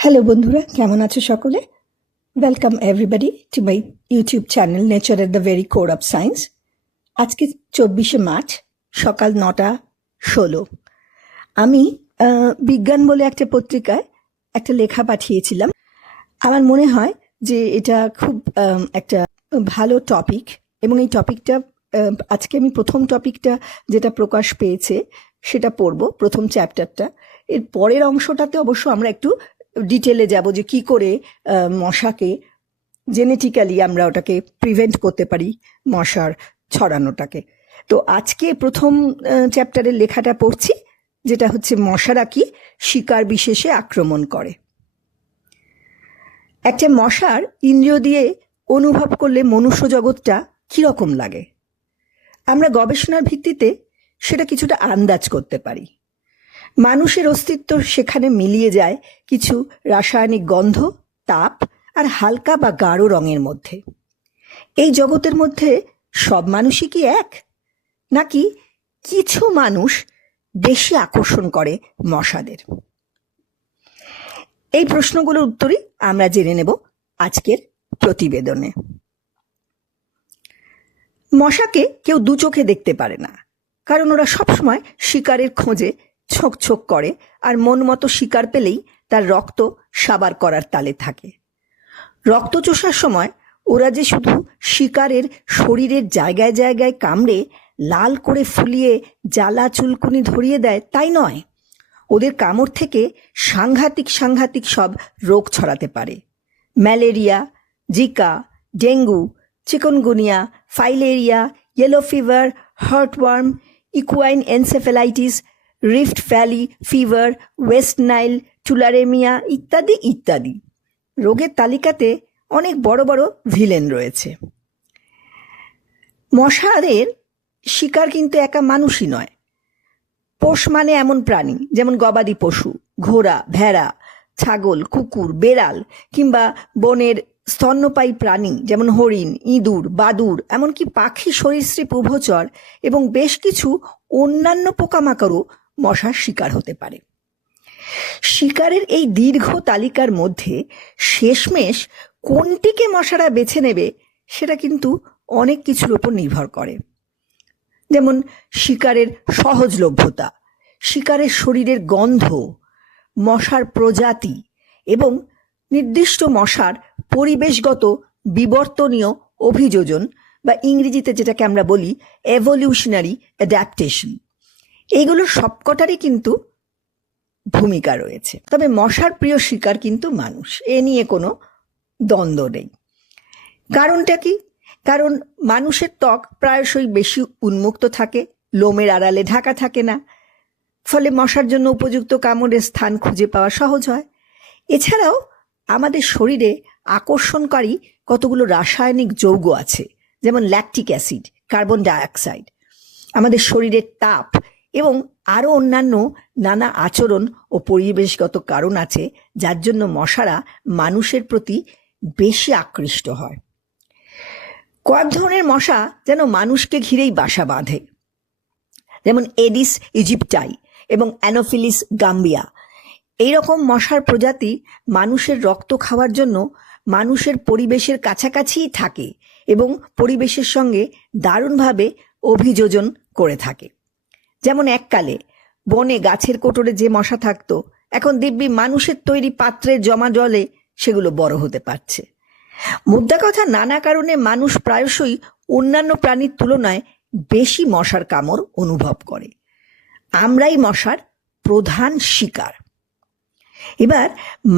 Hello বন্ধুরা, কেমন আছো সকলে? Welcome everybody to my YouTube channel nature at the very core of science আজকে চব্বিশে মার্চ, সকাল নটা ষোলো। আমি বিজ্ঞান বলে একটা পত্রিকায় একটা লেখা পাঠিয়েছিলাম। আমার মনে হয় যে এটা খুব একটা ভালো টপিক এবং এই টপিকটা আজকে আমি প্রথম টপিকটা যেটা প্রকাশ পেয়েছে, সেটা পড়ব, প্রথম চ্যাপ্টারটা এর পরের অংশটাতে অবশ্য আমরা একটু ডিটেলে যাব যে কি করে মশাকে জেনেটিক্যালি আমরা ওটাকে প্রিভেন্ট করতে পারি মশার ছড়ানোটাকে। তো আজকে প্রথম চ্যাপ্টারের লেখাটা পড়ছি, যেটা হচ্ছে মশারা কি শিকার বিশেষে আক্রমণ করে। একটা মশার ইন্দ্রিয় দিয়ে অনুভব করলে মনুষ্য জগৎটা কীরকম লাগে? আমরা গবেষণার ভিত্তিতে সেটা কিছুটা আন্দাজ করতে পারি। মানুষের অস্তিত্ব সেখানে মিলিয়ে যায় কিছু রাসায়নিক গন্ধ, তাপ আর হালকা বা গাঢ় রঙের মধ্যে। এই জগতের মধ্যে সব মানুষই কি এক? নাকি কিছু মানুষ বেশি আকর্ষণ করে মশাদের? এই প্রশ্নগুলোর উত্তরই আমরা জেনে নেব আজকের প্রতিবেদনে। মশাকে কেউ দু চোখে দেখতে পারে না, কারণ ওরা সবসময় শিকারের খোঁজে ছোক ছোক করে আর মন মতো শিকার পেলেই তার রক্ত সাবার করার তালে থাকে। রক্ত চোষার সময় ওরা যে শুধু শিকারের শরীরের জায়গায় জায়গায় কামড়ে লাল করে ফুলিয়ে জ্বালা চুলকুনি ধরিয়ে দেয়, তাই নয়। ওদের কামড় থেকে সাংঘাতিক সাংঘাতিক সব রোগ ছড়াতে পারে। Malaria, Zika, dengue, chikungunya, filaria, yellow fever, heartworm, equine encephalitis Rift Valley fever West Nile tularaemia ইত্যাদি ইত্যাদি। রোগের তালিকাতে অনেক বড় বড় ভিলেন রয়েছে। মশাদের শিকার কিন্তু একা মানুষই নয়। পোষ মানে এমন প্রাণী, যেমন গবাদি পশু, ঘোড়া, ভেড়া, ছাগল, কুকুর, বেড়াল কিংবা বনের স্তন্যপায়ী প্রাণী, যেমন হরিণ, ইঁদুর, বাদুর, এমনকি পাখি সরীসৃপ, উভচর এবং বেশ কিছু অন্যান্য পোকামাকড়ও মশার শিকার হতে পারে। শিকারের এই দীর্ঘ তালিকার মধ্যে শেষমেশ কোনটিকে মশারা বেছে নেবে সেটা কিন্তু অনেক কিছুর ওপর নির্ভর করে। যেমন শিকারের সহজলভ্যতা, শিকারের শরীরের গন্ধ, মশার প্রজাতি এবং নির্দিষ্ট মশার পরিবেশগত বিবর্তনীয় অভিযোজন বা ইংরেজিতে যেটাকে আমরা বলি এভলিউশনারি অ্যাডাপ্টেশন এইগুলোর সবকটারই কিন্তু ভূমিকা রয়েছে। তবে মশার প্রিয় শিকার কিন্তু মানুষ। এ নিয়ে কোনো দ্বন্দ্ব নেই। কারণটা কি? কারণ মানুষের ত্বক প্রায়শই বেশি উন্মুক্ত থাকে, লোমের আড়ালে ঢাকা থাকে না। ফলে মশার জন্য উপযুক্ত কামড়ের স্থান খুঁজে পাওয়া সহজ হয়। এছাড়াও আমাদের শরীরে আকর্ষণকারী কতগুলো রাসায়নিক যৌগ আছে, যেমন ল্যাকটিক অ্যাসিড কার্বন ডাইঅক্সাইড আমাদের শরীরের তাপ এবং আরও অন্যান্য নানা আচরণ ও পরিবেশগত কারণ আছে যার জন্য মশারা মানুষের প্রতি বেশি আকৃষ্ট হয়। কয়েক ধরনের মশা যেন মানুষকে ঘিরেই বাসা বাঁধে। যেমন এডিস ইজিপ্টাই এবং অ্যানোফিলিস গাম্বিয়া। এই রকম মশার প্রজাতি মানুষের রক্ত খাওয়ার জন্য মানুষের পরিবেশের কাছাকাছিই থাকে এবং পরিবেশের সঙ্গে দারুণভাবে অভিযোজন করে থাকে। যেমন এককালে। বনে গাছের কোটরে যে মশা থাকতো, এখন দিব্যি মানুষের তৈরি পাত্রের জমা জলে সেগুলো বড় হতে পারছে। মুদ্রা কথা নানা কারণে মানুষ প্রায়শই অন্যান্য প্রাণীর তুলনায় বেশি মশার কামড় অনুভব করে। আমরাই মশার প্রধান শিকার। এবার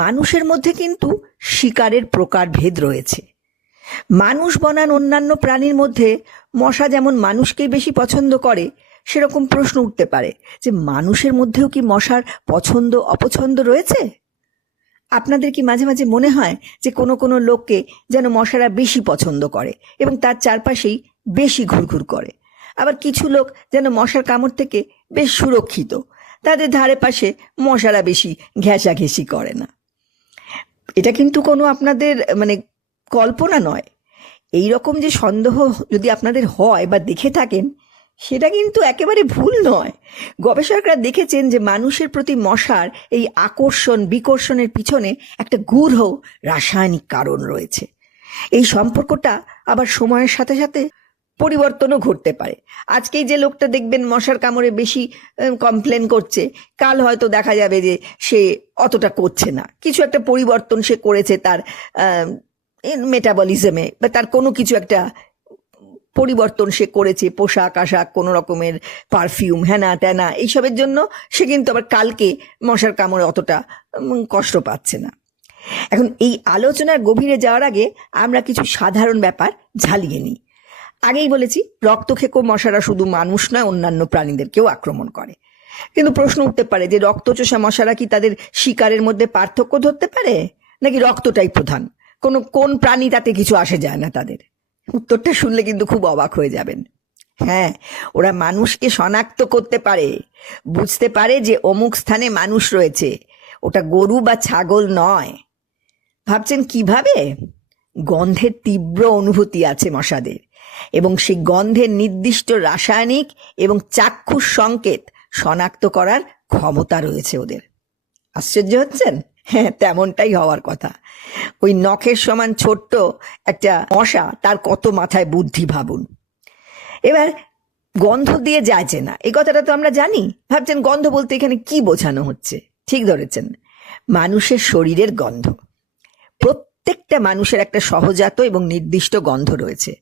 মানুষের মধ্যে কিন্তু শিকারের প্রকার ভেদ রয়েছে। মানুষ বনান অন্যান্য প্রাণীর মধ্যে মশা যেমন মানুষকেই বেশি পছন্দ করে সেরকম প্রশ্ন উঠতে পারে যে মানুষের মধ্যেও কি মশার পছন্দ, অপছন্দ রয়েছে? আপনাদের কি মাঝে মাঝে মনে হয় যে কোনো কোনো লোককে যেন মশারা বেশি পছন্দ করে এবং তার চারপাশেই বেশি ঘুরঘুর করে? আবার কিছু লোক যেন মশার কামড় থেকে বেশ সুরক্ষিত, তাদের ধারে পাশে মশারা বেশি ঘেঁষাঘেঁষি করে না। এটা কিন্তু কোনো আপনাদের মানে কল্পনা নয়। এই রকম যে সন্দেহ যদি আপনাদের হয় বা দেখে থাকেন সেটা কিন্তু একেবারে ভুল নয়। গবেষকরা দেখেছেন যে মানুষের প্রতি মশার এই আকর্ষণ, বিকর্ষণের পিছনে একটা গূঢ় রাসায়নিক কারণ রয়েছে। এই সম্পর্কটা আবার সময়ের সাথে সাথে পরিবর্তনও ঘটতে পারে। আজকেই যে লোকটা দেখবেন মশার কামড়ে বেশি কমপ্লেন করছে, কাল হয়তো দেখা যাবে যে সে অতটা করছে না। কিছু একটা পরিবর্তন সে করেছে তার মেটাবলিজমে বা তার কোনো কিছু একটা পরিবর্তন সে করেছে, পোশাক আশাক, কোনো রকমের পারফিউম হ্যানা ত্যানা এইসবের জন্য সে কিন্তু আবার কালকে মশার কামড়ে অতটা কষ্ট পাচ্ছে না। এখন এই আলোচনার গভীরে যাওয়ার আগে আমরা কিছু সাধারণ ব্যাপার ঝালিয়ে নিই। আগেই বলেছি রক্তক্ষেকো মশারা শুধু মানুষ নয়, অন্যান্য প্রাণীদেরকেও আক্রমণ করে। কিন্তু প্রশ্ন উঠতে পারে যে রক্তচোষা মশারা কি তাদের শিকারের মধ্যে পার্থক্য ধরতে পারে? নাকি রক্তটাই প্রধান? কোনো, কোন প্রাণী তাতে কিছু আসে যায় না তাদের? উত্তরটা শুনলে কিন্তু খুব অবাক হয়ে যাবেন। হ্যাঁ ওরা মানুষকে শনাক্ত করতে পারে। বুঝতে পারে যে অমুক স্থানে মানুষ রয়েছে। ওটা গরু বা ছাগল নয়। ভাবছেন কীভাবে? গন্ধের তীব্র অনুভূতি আছে মশাদের। এবং সেই গন্ধের নির্দিষ্ট রাসায়নিক এবং চাক্ষুষ সংকেত শনাক্ত করার ক্ষমতা রয়েছে ওদের। আশ্চর্য হচ্ছেন? হ্যাঁ তেমনটাই হওয়ার কথা। ওই নখের সমান ছোট্ট একটা মশা, তার কত মাথায় বুদ্ধি ভাবুন। এবার গন্ধ দিয়ে যাচ্ছে না। এই কথাটা তো আমরা জানি। ভাবছেন গন্ধ বলতে এখানে কি বোঝানো হচ্ছে? ঠিক ধরেছেন। মানুষের শরীরের গন্ধ। প্রত্যেকটা মানুষের একটা সহজাত এবং নির্দিষ্ট গন্ধ রয়েছে।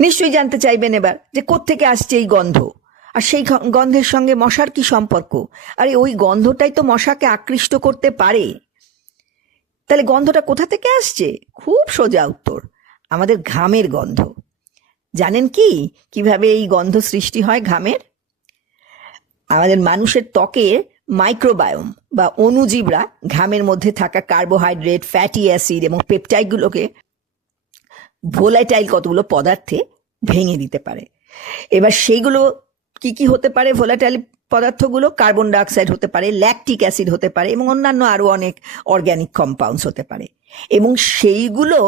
নিশ্চয়ই জানতে চাইবেন এবার যে কোত্থেকে আসছে এই গন্ধ? আর সেই গন্ধের সঙ্গে মশার কি সম্পর্ক? আরে ওই গন্ধটাই তো মশাকে আকৃষ্ট করতে পারে। তাহলে গন্ধটা কোথা থেকে আসছে? খুব সোজা উত্তর, আমাদের ঘামের গন্ধ। জানেন কি? কীভাবে এই গন্ধ সৃষ্টি হয় ঘামের? আমাদের মানুষের ত্বকে মাইক্রোবায়োম বা অণুজীবরা ঘামের মধ্যে থাকা কার্বোহাইড্রেট ফ্যাটি অ্যাসিড এবং পেপটাইডগুলোকে ভোলাটাইল কতগুলো পদার্থে ভেঙে দিতে পারে। এবার সেইগুলো কি কি হতে পারে? ভোলাটাইল পদার্থগুলো কার্বন ডাইঅক্সাইড হতে পারে ল্যাকটিক অ্যাসিড হতে পারে এবং অন্যান্য আরও অনেক অর্গ্যানিক কম্পাউন্ডস হতে পারে। এবং সেইগুলো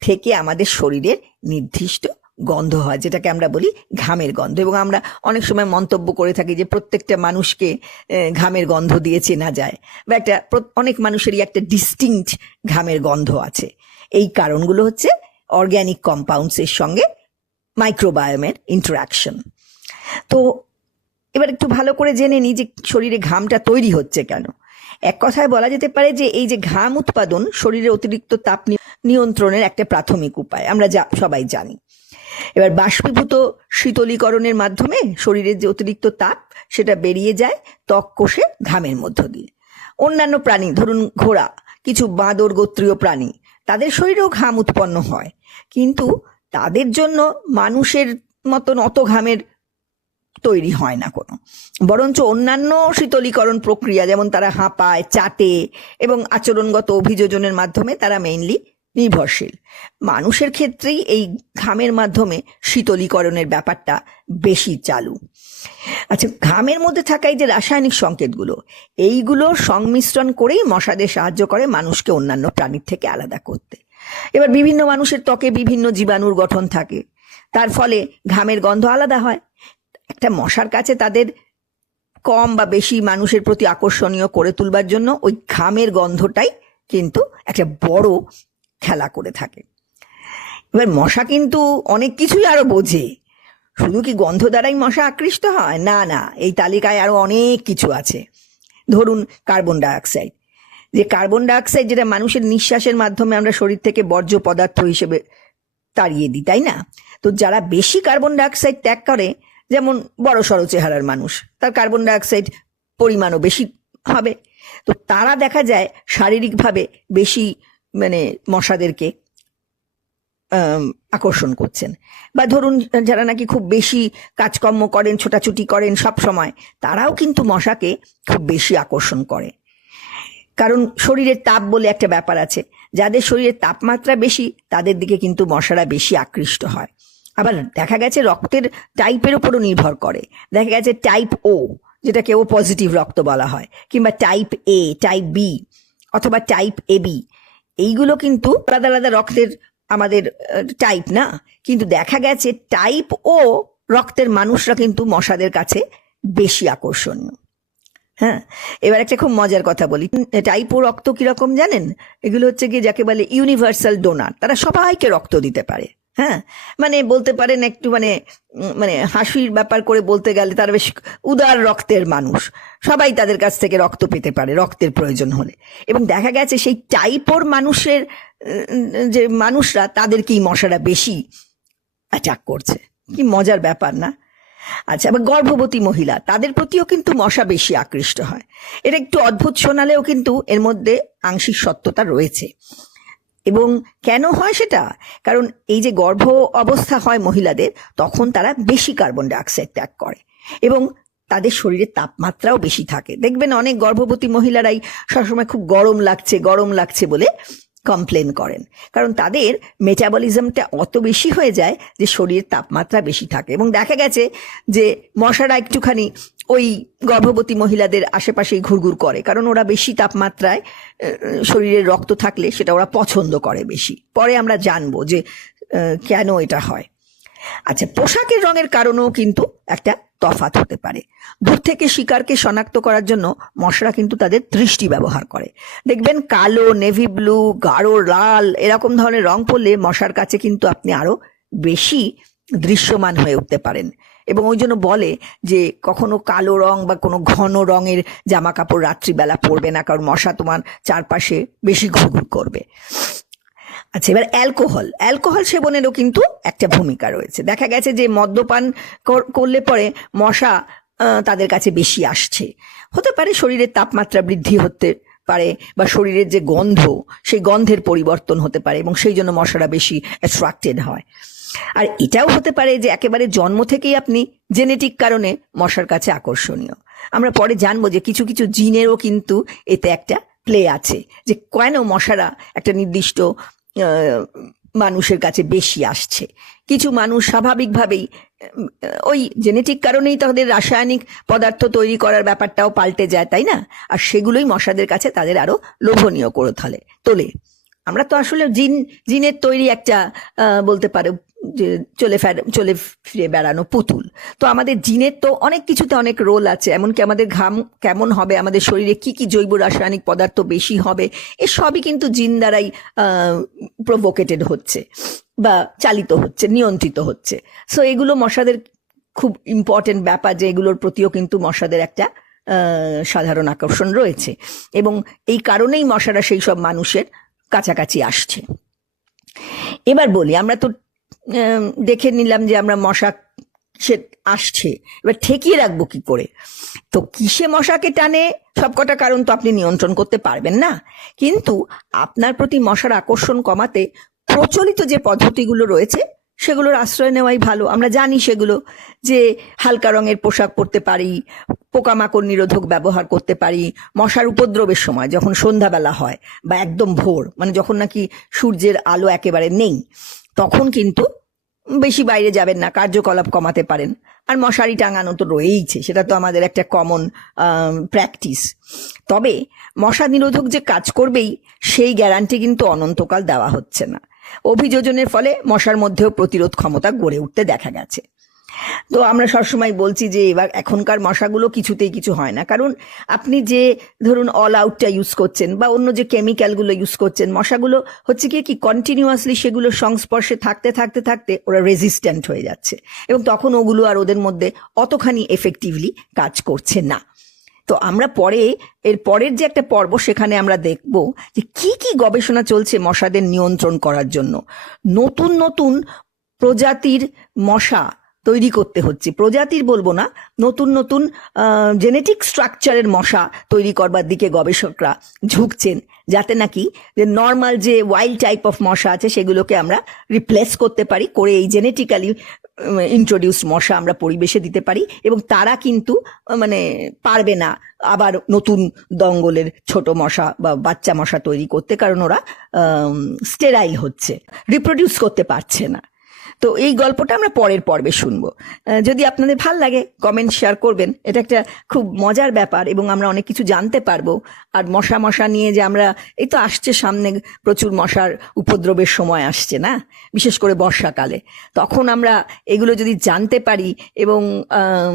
থেকে আমাদের শরীরের নির্দিষ্ট গন্ধ হয়, যেটাকে আমরা বলি ঘামের গন্ধ। এবং আমরা অনেক সময় মন্তব্য করে থাকি যে প্রত্যেকটা মানুষকে ঘামের গন্ধ দিয়ে চেনা যায় বা একটা অনেক মানুষেরই একটা ডিস্টিংক্ট ঘামের গন্ধ আছে। এই কারণগুলো হচ্ছে অর্গ্যানিক কম্পাউন্ডসের সঙ্গে মাইক্রোবায়োমের ইন্টারাকশন তো এবার একটু ভালো করে জেনে নিই যে শরীরে ঘামটা তৈরি হচ্ছে কেন। এক কথায় বলা যেতে পারে যে এই যে ঘাম উৎপাদন শরীরের অতিরিক্ত তাপ নিয়ন্ত্রণের একটা প্রাথমিক উপায়, আমরা যা সবাই জানি। এবার বাষ্পীভূত শীতলীকরণের মাধ্যমে শরীরের যে অতিরিক্ত তাপ, সেটা বেরিয়ে যায় ত্বক কোষে ঘামের মধ্য দিয়ে। অন্যান্য প্রাণী, ধরুন ঘোড়া, কিছু বাঁদর গোত্রীয় প্রাণী, তাদের শরীরেও ঘাম উৎপন্ন হয়। কিন্তু তাদের জন্য মানুষের মতন অত ঘামের তৈরি হয় না কোনো। বরঞ্চ অন্যান্য শীতলীকরণ প্রক্রিয়া, যেমন তারা হাঁপায়, চাটে এবং আচরণগত অভিযোজনের মাধ্যমে তারা মেইনলি নির্ভরশীল। মানুষের ক্ষেত্রেই এই ঘামের মাধ্যমে শীতলীকরণের ব্যাপারটা বেশি চালু। আচ্ছা ঘামের মধ্যে থাকা এই যে রাসায়নিক সংকেতগুলো, এইগুলো সংমিশ্রণ করেই মশাদের সাহায্য করে মানুষকে অন্যান্য প্রাণীর থেকে আলাদা করতে। এবার বিভিন্ন মানুষের ত্বকে বিভিন্ন জীবাণুর গঠন থাকে। তার ফলে ঘামের গন্ধ আলাদা হয়। একটা মশার কাছে তাদের কম বা বেশি মানুষের প্রতি আকর্ষণীয় করে তুলবার জন্য ওই ঘামের গন্ধটাই কিন্তু একটা বড় খেলা করে থাকে। এবার মশা কিন্তু অনেক কিছুই আরও বোঝে। শুধু কি গন্ধ দ্বারাই মশা আকৃষ্ট হয়? না না, এই তালিকায় আরও অনেক কিছু আছে। ধরুন কার্বন ডাইঅক্সাইড। যে কার্বন ডাইঅক্সাইড যেটা মানুষের নিঃশ্বাসের মাধ্যমে আমরা শরীর থেকে বর্জ্য পদার্থ হিসেবে তাড়িয়ে দিই, তাই না? তো যারা বেশি কার্বন ডাইঅক্সাইড ত্যাগ করে যেমন বড় সড়ো চেহারার মানুষ, তার কার্বন ডাইঅক্সাইড পরিমাণও বেশি হবে। তো তারা দেখা যায় শারীরিকভাবে বেশি মানে মশাদেরকে আকর্ষণ করছেন। বা ধরুন, যারা নাকি খুব বেশি কাজকর্ম করেন, ছোটাছুটি করেন সব সময়, তারাও কিন্তু মশাকে খুব বেশি আকর্ষণ করে। কারণ শরীরের তাপ বলে একটা ব্যাপার আছে, যাদের শরীরের তাপমাত্রা বেশি, তাদের দিকে কিন্তু মশারা বেশি আকৃষ্ট হয়। আবার দেখা গেছে রক্তের টাইপের উপরও নির্ভর করে। দেখা গেছে টাইপ ও যেটাকে ও পজিটিভ রক্ত বলা হয়, কিংবা টাইপ এ টাইপ বি অথবা টাইপ এ বি এইগুলো কিন্তু আলাদা আলাদা রক্তের আমাদের টাইপ না? কিন্তু দেখা গেছে টাইপ ও রক্তের মানুষরা কিন্তু মশাদের কাছে বেশি আকর্ষণীয়। হ্যাঁ? এবার একটা খুব মজার কথা বলি। টাইপ ও রক্ত কীরকম জানেন? এগুলো হচ্ছে কি যাকে বলে ইউনিভার্সাল ডোনার তারা সবাইকে রক্ত দিতে পারে। হ্যাঁ? মানে বলতে পারেন একটু মানে মানে হাসির ব্যাপার করে বলতে গেলে তারা বেশ উদার রক্তের মানুষ। সবাই তাদের কাছ থেকে রক্ত পেতে পারে, রক্তের প্রয়োজন হলে। এবং দেখা গেছে সেই টাইপোর মানুষের যে মানুষরা তাদেরকেই মশারা বেশি অ্যাটাক করছে। কি মজার ব্যাপার না? আচ্ছা আবার গর্ভবতী মহিলা, তাদের প্রতিও কিন্তু মশা বেশি আকৃষ্ট হয়। এটা একটু অদ্ভুত শোনালেও কিন্তু এর মধ্যে আংশিক সত্যতা রয়েছে। এবং কেন হয় সেটা? কারণ এই যে গর্ভ অবস্থা হয় মহিলাদের, তখন তারা বেশি কার্বন ডাইঅক্সাইড ত্যাগ করে এবং তাদের শরীরে তাপমাত্রাও বেশি থাকে। দেখবেন অনেক গর্ভবতী মহিলারাই সবসময় খুব গরম লাগছে গরম লাগছে বলে কমপ্লেন করেন। কারণ তাদের মেটাবলিজমটা অত বেশি হয়ে যায় যে শরীরের তাপমাত্রা বেশি থাকে। এবং দেখা গেছে যে মশারা একটুখানি ওই গর্ভবতী মহিলাদের আশেপাশেই ঘুরঘুর করে, কারণ ওরা বেশি তাপমাত্রায় শরীরের রক্ত থাকলে সেটা ওরা পছন্দ করে বেশি। পরে আমরা জানব যে কেন এটা হয়। আচ্ছা পোশাকের রঙের কারণেও কিন্তু একটা তফাৎ হতে পারে। দূর থেকে শিকারকে শনাক্ত করার জন্য মশরা কিন্তু তাদের দৃষ্টি ব্যবহার করে। দেখবেন কালো, নেভি ব্লু, গাঢ়, লাল এরকম ধরনের রং পরলে মশার কাছে কিন্তু আপনি আরও বেশি দৃশ্যমান হয়ে উঠতে পারেন। এবং ওই জন্য বলে যে কখনো কালো রং বা কোনো ঘন রঙের জামা কাপড় রাত্রিবেলা পরবে না, কারণ মশা তোমার চারপাশে বেশি ঘুরঘুর করবে। আচ্ছা এবার অ্যালকোহল। অ্যালকোহল সেবনেরও কিন্তু একটা ভূমিকা রয়েছে। দেখা গেছে যে মদ্যপান কর- করলে পরে মশা তাদের কাছে বেশি আসছে। হতে পারে শরীরের তাপমাত্রা বৃদ্ধি হতে পারে বা শরীরের যে গন্ধ, সেই গন্ধের পরিবর্তন হতে পারে এবং সেই জন্য মশারা বেশি অ্যাট্রাক্টেড হয়। আর এটাও হতে পারে যে একেবারে জন্ম থেকেই আপনি জেনেটিক কারণে মশার কাছে আকর্ষণীয়। আমরা পরে জানব যে কিছু কিছু জিনেরও কিন্তু এতে একটা প্লে আছে, যে কেন মশারা একটা নির্দিষ্ট মানুষের কাছে বেশি আসছে। কিছু মানুষ স্বাভাবিকভাবেই ওই জেনেটিক কারণেই তাদের রাসায়নিক পদার্থ তৈরি করার ব্যাপারটাও পাল্টে যায়, তাই না? আর সেগুলোই মশাদের কাছে তাদের আরও লোভনীয় করে তোলে। তোলে। আমরা তো আসলে জিন, জিনের তৈরি একটা বলতে পারো যে চলে চলে ফিরে বেড়ানো পুতুল। তো আমাদের জিনের তো অনেক কিছুতে অনেক রোল আছে, এমনকি আমাদের ঘাম কেমন হবে, আমাদের শরীরে কি কি জৈব রাসায়নিক পদার্থ বেশি হবে, এ সবই কিন্তু জিন দ্বারাই প্রভোকেটেড হচ্ছে বা চালিত হচ্ছে, নিয়ন্ত্রিত হচ্ছে। সো এগুলো মশাদের খুব ইম্পর্টেন্ট ব্যাপার যে এগুলোর প্রতিও কিন্তু মশাদের একটা সাধারণ আকর্ষণ রয়েছে। এবং এই কারণেই মশারা সেই সব মানুষের কাছাকাছি আসছে। এবার বলি, আমরা তো দেখে নিলাম যে আমরা মশা সে আসছে। এবার ঠেকিয়ে রাখব কি করে? তো কিসে মশাকে টানে? সবকটা কারণ তো আপনি নিয়ন্ত্রণ করতে পারবেন না। কিন্তু আপনার প্রতি মশার আকর্ষণ কমাতে প্রচলিত যে পদ্ধতিগুলো রয়েছে, সেগুলোর আশ্রয় নেওয়াই ভালো। আমরা জানি সেগুলো যে হালকা রঙের পোশাক পরতে পারি, পোকামাকড় নিরোধক ব্যবহার করতে পারি, মশার উপদ্রবের সময় যখন সন্ধ্যাবেলা হয় বা একদম ভোর মানে যখন নাকি সূর্যের আলো একেবারে নেই, তখন কিন্তু বেশি বাইরে যাবেন না, কার্যকলাপ কমাতে পারেন। আর মশারি টাঙানো তো রয়েইছে, সেটা তো আমাদের একটা কমন প্র্যাকটিস তবে মশা নিরোধক যে কাজ করবেই, সেই গ্যারান্টি কিন্তু অনন্তকাল দেওয়া হচ্ছে না। অভিযোজনের ফলে মশার মধ্যেও প্রতিরোধ ক্ষমতা গড়ে উঠতে দেখা গেছে। তো আমরা সবসময় বলছি যে এবার এখনকার মশাগুলো কিছুতেই কিছু হয় না। কারণ আপনি যে ধরুন অল আউটটা ইউজ করছেন বা অন্য যে কেমিক্যালগুলো ইউজ করছেন, মশাগুলো হচ্ছে কি কি কন্টিনিউয়াসলি সেগুলো সংস্পর্শে থাকতে থাকতে থাকতে ওরা রেজিস্ট্যান্ট হয়ে যাচ্ছে এবং তখন ওগুলো আর ওদের মধ্যে অতখানি এফেক্টিভলি কাজ করছে না। তো আমরা পরে, এর পরের যে একটা পর্ব সেখানে আমরা দেখব যে কি কি গবেষণা চলছে মশাদের নিয়ন্ত্রণ করার জন্য। নতুন নতুন প্রজাতির মশা তৈরি করতে হচ্ছে। প্রজাতির বলব না, নতুন নতুন জেনেটিক স্ট্রাকচারের মশা তৈরি করবার দিকে গবেষকরা ঝুঁকছেন, যাতে নাকি যে নর্মাল যে ওয়াইল্ড টাইপ অফ মশা আছে সেগুলোকে আমরা রিপ্লেস করতে পারি, করে এই জেনেটিক্যালি ইন্ট্রোডিউস মশা আমরা পরিবেশে দিতে পারি এবং তারা কিন্তু মানে পারবে না আবার নতুন দঙ্গলের ছোট মশা বা বাচ্চা মশা তৈরি করতে, কারণ ওরা স্টেরাইল হচ্ছে রিপ্রোডিউস করতে পারছে না। তো এই গল্পটা আমরা পরের পর্বে শুনব। যদি আপনাদের ভালো লাগে কমেন্ট শেয়ার করবেন। এটা একটা খুব মজার ব্যাপার এবং আমরা অনেক কিছু জানতে পারব। আর মশা মশা নিয়ে যে আমরা, এই তো আসছে সামনে, প্রচুর মশার উপদ্রবের সময় আসছে না? বিশেষ করে বর্ষাকালে। তখন আমরা এগুলো যদি জানতে পারি এবং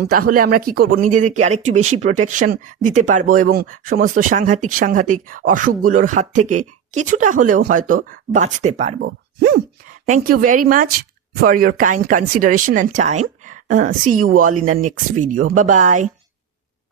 তাহলে আমরা কি করব? নিজেদেরকে আরেকটু বেশি প্রোটেকশন দিতে পারব এবং সমস্ত সাংঘাতিক সাংঘাতিক অসুখগুলোর হাত থেকে কিছুটা হলেও হয়তো বাঁচতে পারব। হুম? Thank you very much for your kind consideration and time. Uh, see you all in the next video. Bye bye.